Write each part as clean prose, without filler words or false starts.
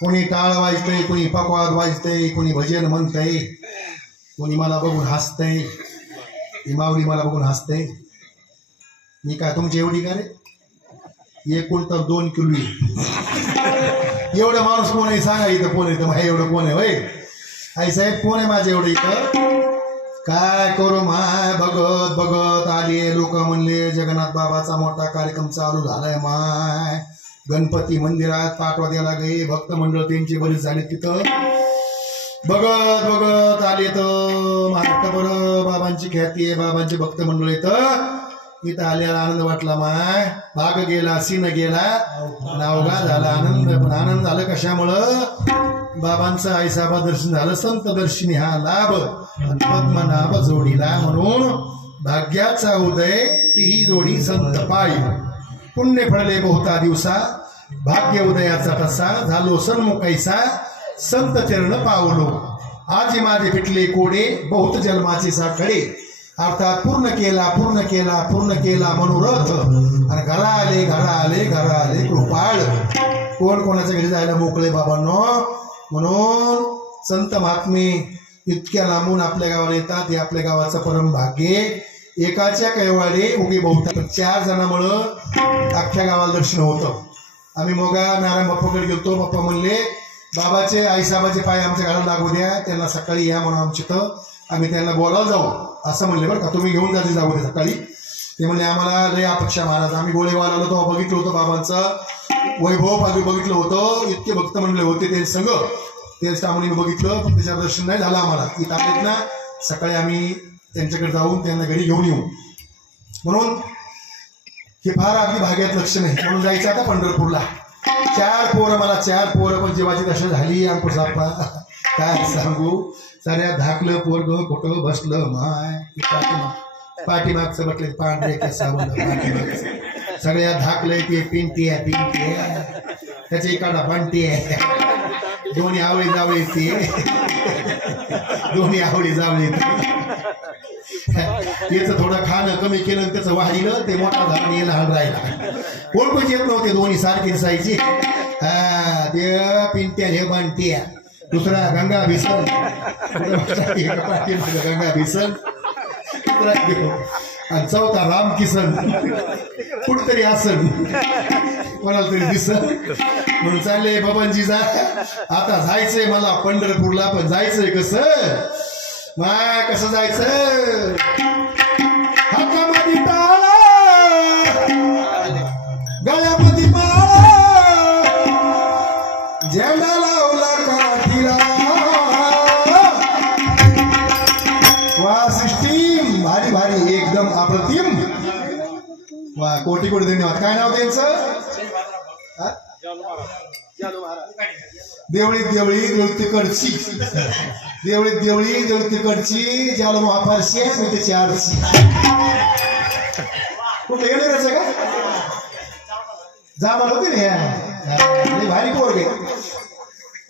कोणी टाळ वाजतंय, कोणी पकवाद वाजतंय, कोणी भजन म्हणतंय, कोणी मला बघून हसतंय. ही माऊली मला बघून हसते. मी काय तुमची एवढी का रे? 1 क्विंटल 2 किलो एवढं माणूस कोण आहे सांगा. इथं कोण आहे? तर एवढं कोण आहे? होय आई साहेब कोण आहे माझं एवढं इथं? काय करू माय, बघत बघत आले. लोक म्हणले जगन्नाथ बाबाचा मोठा कार्यक्रम चालू झालाय माय. गणपती मंदिरात पाठवा द्यायला गे. भक्त मंडळ त्यांची बरीच झाली तिथं. बघत बघत आले तर महाराष्ट्र बरं बाबांची ख्याती आहे, बाबांचे भक्त मंडळ येतं. इथं आल्याला आनंद वाटला माय. भाग गेला, सीन गेला, नावगा झाला आनंद. पण आनंद झालं कशामुळं? बाबांचं आईसाबा दर्शन झालं. संत दर्शनी हा लाभ पद्मनाभ जोडीला. म्हणून भाग्याचा उदय ही जोडी संत पायी. पुण्य फळले बहुता दिवसा, भाग्य उदयाचा तसा झालो सन्मुखैसा. संत चरण पावलो आजी माझे फिटले कोडे, बहुत जन्माचे साखळे. अर्थात पूर्ण केला पूर्ण केला पूर्ण केला मनोरथ. आणि घरा आले घरा आले घरा आले कृपाळ. कोण कोणाच्या घरी जायला मोकळे बाबांनो. म्हणून संत महात्मे इतक्या लांबून आपल्या गावाला येतात. हे आपल्या गावाचं परम भाग्य. एकाच्या कैवाडे उगे बहुता 4 जणांमुळं अख्ख्या गावाला दर्शन होतं. आम्ही मोगा नारायण बाप्पाकडे गेलतो. बाप्पा म्हणले बाबाचे आईसाबाचे पाय आमच्या घराला लागू द्या, त्यांना सकाळी या म्हणून आमच्या इथं. आम्ही त्यांना बोलायला जाऊ असं म्हणले बरं का. तुम्ही घेऊन जाते जाऊ दे सकाळी. ते म्हणले आम्हाला लय अपेक्षा महाराज. आम्ही गोळेवाला आलो तेव्हा बघितलं होतं बाबांचं वैभव आम्ही बघितलं होतं. इतके भक्त म्हणले होते ते संघ. तेच आम्ही बघितलं पण त्याच्यावर दर्शन नाही झालं आम्हाला. इथं आलेत ना सकाळी आम्ही त्यांच्याकडे जाऊन त्यांना घरी घेऊन येऊ. म्हणून हे फार अगदी भाग्यात लक्षण आहे. म्हणून जायचं आता पंढरपूरला. 4 पोरं मला 4 पोरं पण जीवाची दशा झाली. अंकुश आप्पा काय सांगू. साऱ्या धाकलं पोरग खोटं बसलं माय. पाठीमागचं बसले पांढरे केसावर पाठीमागचं सगळ्या धाकलंय ते पिंटी आहे पिंटी आहे. त्याच्या इकडा बंटी आहे. दोन्ही आवळी जावळी ते दोन्ही आवळी जावळी. त्याचं थोडं खाणं कमी केलं त्याचं वाढीलं. ते मोठा झाला लहान राहिला. ओळखूच येत नव्हते दोन्ही सारखी दिसायची. ते पिंट्या हे बंट्या. दुसरा गंगा भिसन गंगा भिसन. आणि चौथा रामकिसन. कुठतरी असन कोणाला तरी दिसन. म्हणून चालले बबनजी जा आता जायचंय मला पंढरपूरला. पण जायचंय कसं माय? कसं जायचं? हातामध्ये टाळा गळ्यामध्ये माळा, झेंडा लावला काठीला. वा सिस्टीम भारी भारी एकदम अप्रतिम. वा कोटी कोटी धन्यवाद. काय नाव त्यांचं? देवळीत देवळी देवळीकडची देवळीत देवळी देवळीकडची ज्याला महापारशी आहे मी त्याची आरशी. कुठे गेले त्याचं का जा मला होते ना भारी पोर गे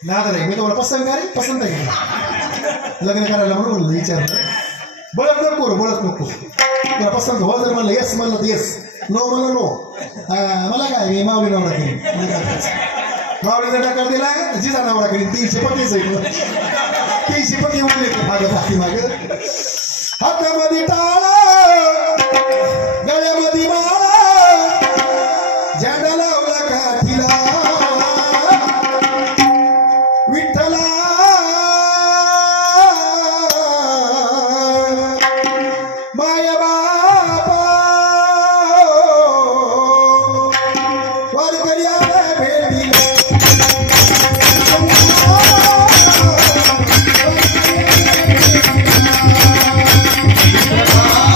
नाद रे. मी तुम्हाला पसंत आहे पसंत आहे लग्न करायला म्हणून विचारलं. बळत नको बळत नको. तुला पसंत हो जर म्हणलं येस म्हणलं तर येस, नो म्हणलं नो. मला काय मी माऊली नवरा केली. मावळीचा टाकार दिला जिजा नवरा करीन. 335 335 उरले मागं पाठी मागं. हातामध्ये टाळा गळ्यामध्ये माळा, झेंडा लावला काठीला. विठ्ठला माया बापा वारकरी आला भेटीला. Bye.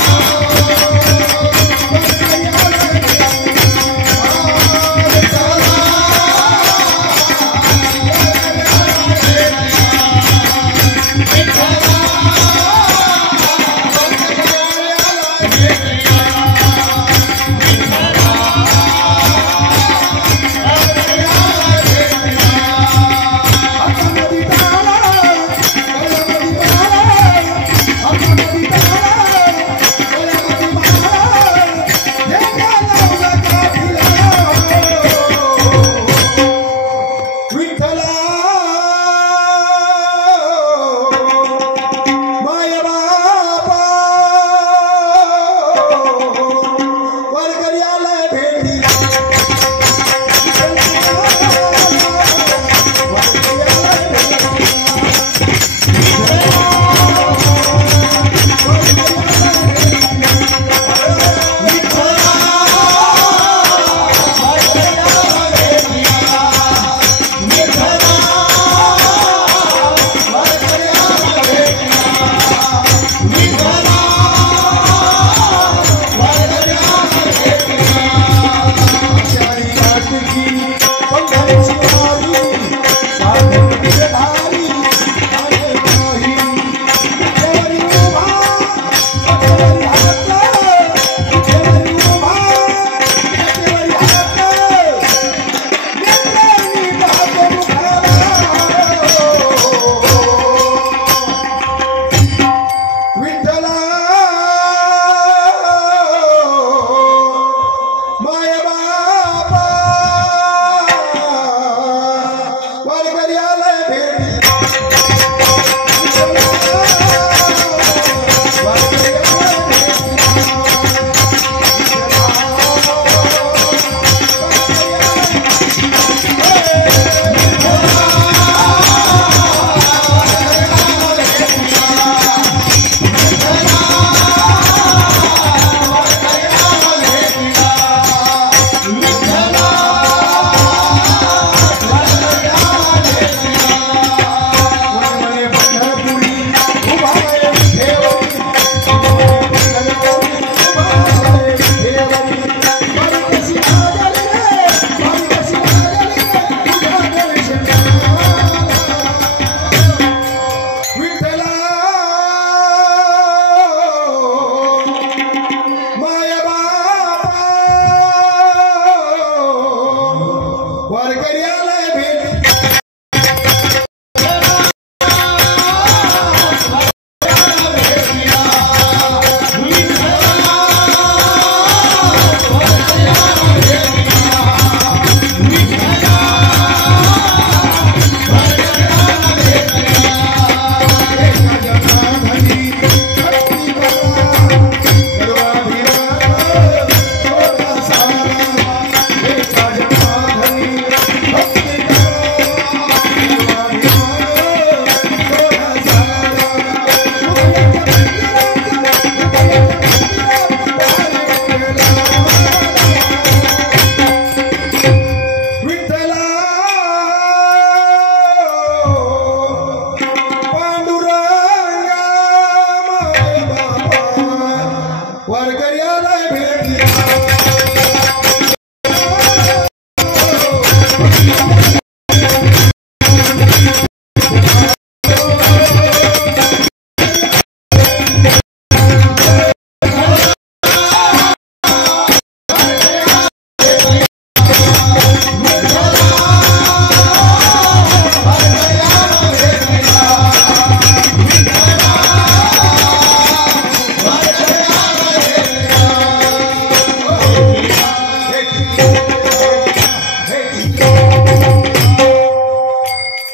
वारकरी आलाय भेटीला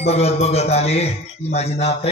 बघत बघत आले की माझी नात